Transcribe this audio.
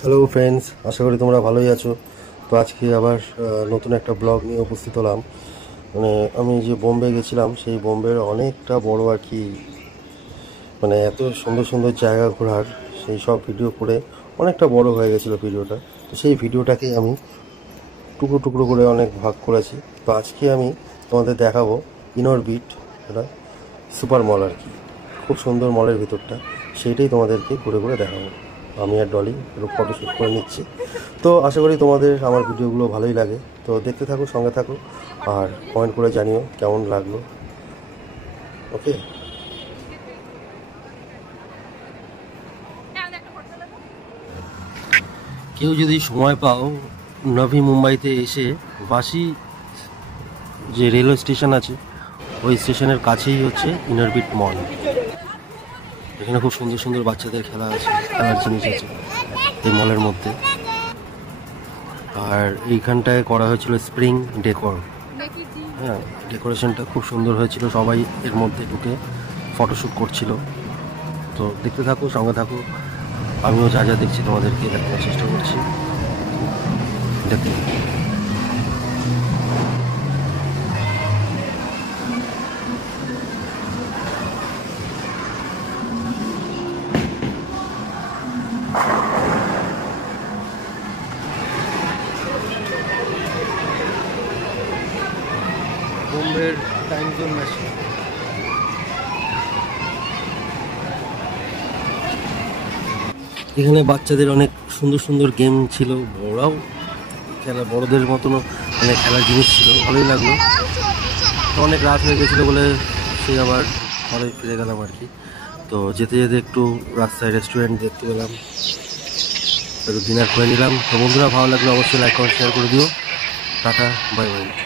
Hello friends, আশা করি তোমরা ভালোই আছো। তো আজকে আবার নতুন একটা ব্লগ নিয়ে উপস্থিত হলাম। আমি যে বোম্বে গেছিলাম, সেই বোম্বের অনেকটা বড় আর কি, এত সুন্দর সুন্দর জায়গা ঘোরার, সেই সব ভিডিও করে অনেকটা বড় হয়ে গেছিলো ভিডিওটা। তো সেই ভিডিওটাকে আমি টুকরো টুকরো করে অনেক ভাগ করেছি। তো আজকে আমি তোমাদের দেখাবো ইনঅরবিট, এটা সুপার মল আর কি, খুব সুন্দর মলের ভিতরটা, সেইটাই তোমাদেরকে ঘুরে ঘুরে দেখাবো। আমি আর ডলি একটু ফটোশ্যুট করে নিচ্ছি। তো আশা করি তোমাদের আমার ভিডিওগুলো ভালোই লাগে। তো দেখতে থাকো, সঙ্গে থাকো, আর কমেন্ট করে জানিও কেমন লাগলো। ওকে, কেউ যদি সময় পাও, নভি মুম্বাইতে এসে বাসি যে রেলওয়ে স্টেশন আছে, ওই স্টেশনের কাছেই হচ্ছে ইনঅরবিট মল। এখানে খুব সুন্দর সুন্দর বাচ্চাদের খেলা আছে, খেলার জিনিস আছে এই মলের মধ্যে। আর এইখানটায় করা হয়েছিল স্প্রিং ডেকোর। হ্যাঁ, ডেকোরেশনটা খুব সুন্দর হয়েছিল, সবাই এর মধ্যে ঢুকে ফটোশ্যুট করছিল। তো দেখতে থাকো, সঙ্গে থাকো, আমিও যা যা দেখছি তোমাদেরকে দেখানোর চেষ্টা করছি। দেখতে বোম্বের টাইম জোন মেশিন। এখানে বাচ্চাদের অনেক সুন্দর সুন্দর গেম ছিল, বড়দের মতনও অনেক খেলার জিনিস ছিল, ভালোই লাগলো। তো অনেক রাত হয়ে গেছিলো বলে সেই আবার ঘরে ফিরে গেলাম আর কি। তো যেতে যেতে একটু রাস্তায় রেস্টুরেন্ট দেখতে পেলাম, একটু ডিনার করে নিলাম। তো বন্ধুরা, ভালো লাগলো অবশ্যই লাইক কমেন্ট শেয়ার করে দিও। Tata, bye bye.